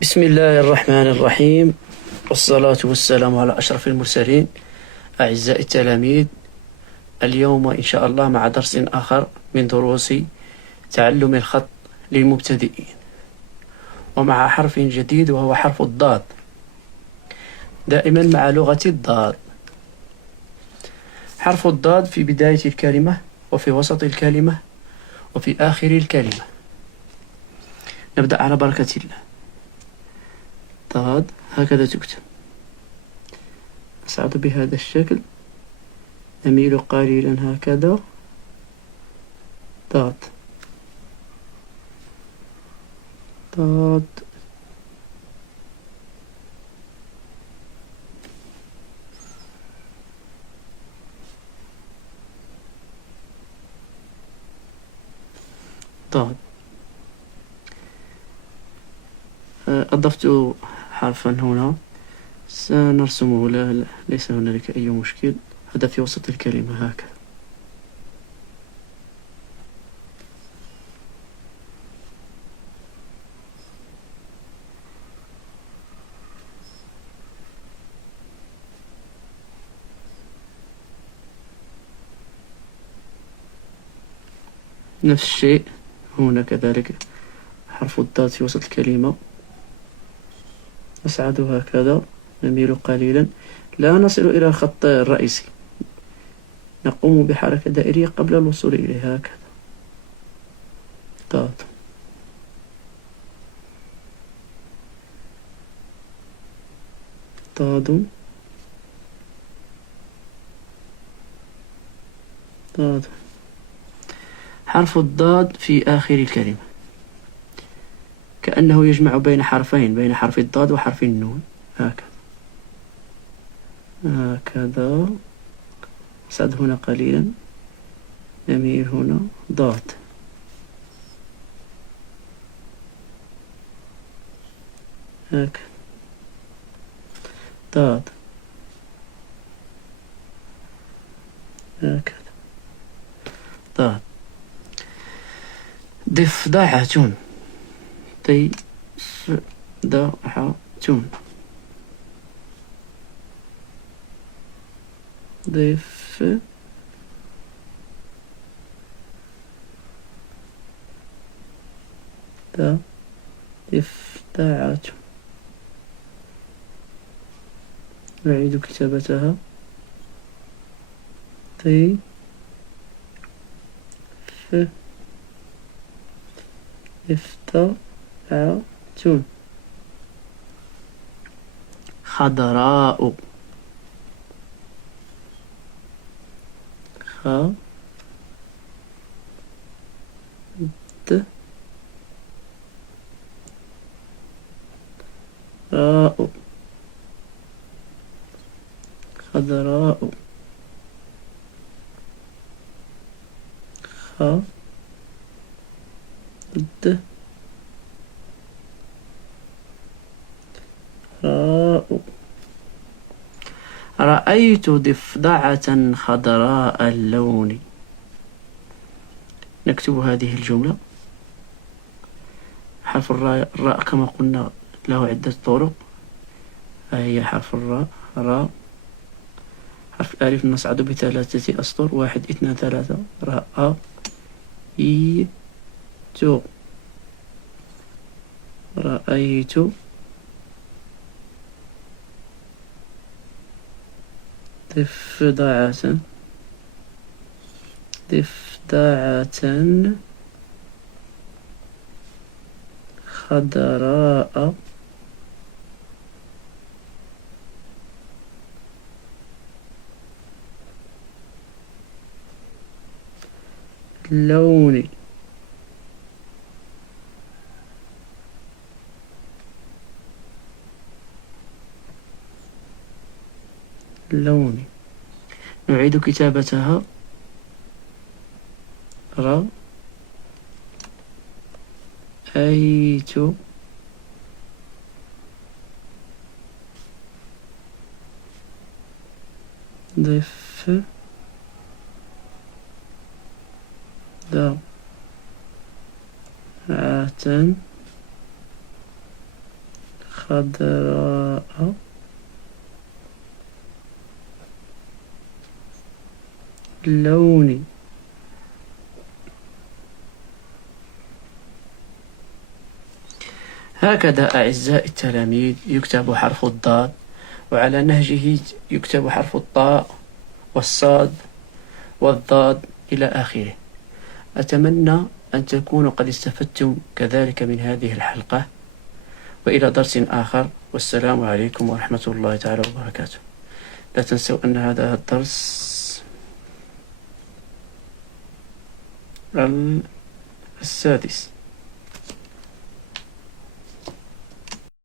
بسم الله الرحمن الرحيم، والصلاة والسلام على أشرف المرسلين. أعزائي التلاميذ، اليوم إن شاء الله مع درس آخر من دروس تعلم الخط للمبتدئين، ومع حرف جديد وهو حرف الضاد. دائما مع لغة الضاد. حرف الضاد في بداية الكلمة وفي وسط الكلمة وفي آخر الكلمة. نبدأ على بركة الله. ضاد هكذا تكتب، أصعد بهذا الشكل، نميل قليلا هكذا، ضاد ضاد. ضاد. أضفت حرفا هنا سنرسمه، لا ليس هنالك أي مشكل. هذا في وسط الكلمة هكذا. نفس الشيء هنا كذلك، حرف الضاد في وسط الكلمة، نصعد هكذا، نميل قليلا، لا نصل إلى الخط الرئيسي، نقوم بحركة دائرية قبل الوصول إليه هكذا. ضاد ضاد ضاد. حرف الضاد في آخر الكلمة كأنه يجمع بين حرفين، بين حرف الضاد وحرف النون، هكذا هكذا. نصعد هنا قليلا، نميل هنا، ضاد هكذا، ضاد هكذا، ضاد. ضفدعة، ضفدعة، ضف ضفدعة. نعيد كتابتها. ضفدعة. خضراء، خضراء. خضراء، خضراء. رأيت ضفدعة خضراء اللون. نكتب هذه الجملة. حرف الراء كما قلنا له عدة طرق. هي حرف الراء، راء. حرف الألف نصعد بثلاثة أسطر، 1 2 3، راء، إي، تو. رأيت ضفدعة خضراء اللون. نعيد كتابتها. رأيت ضفدعة خضراء اللون. هكذا أعزائي التلاميذ يكتب حرف الضاد، وعلى نهجه يكتب حرف الطاء والصاد والضاد إلى آخره. أتمنى أن تكونوا قد استفدتم كذلك من هذه الحلقة، وإلى درس آخر، والسلام عليكم ورحمة الله تعالى وبركاته. لا تنسوا أن هذا الدرس السادس.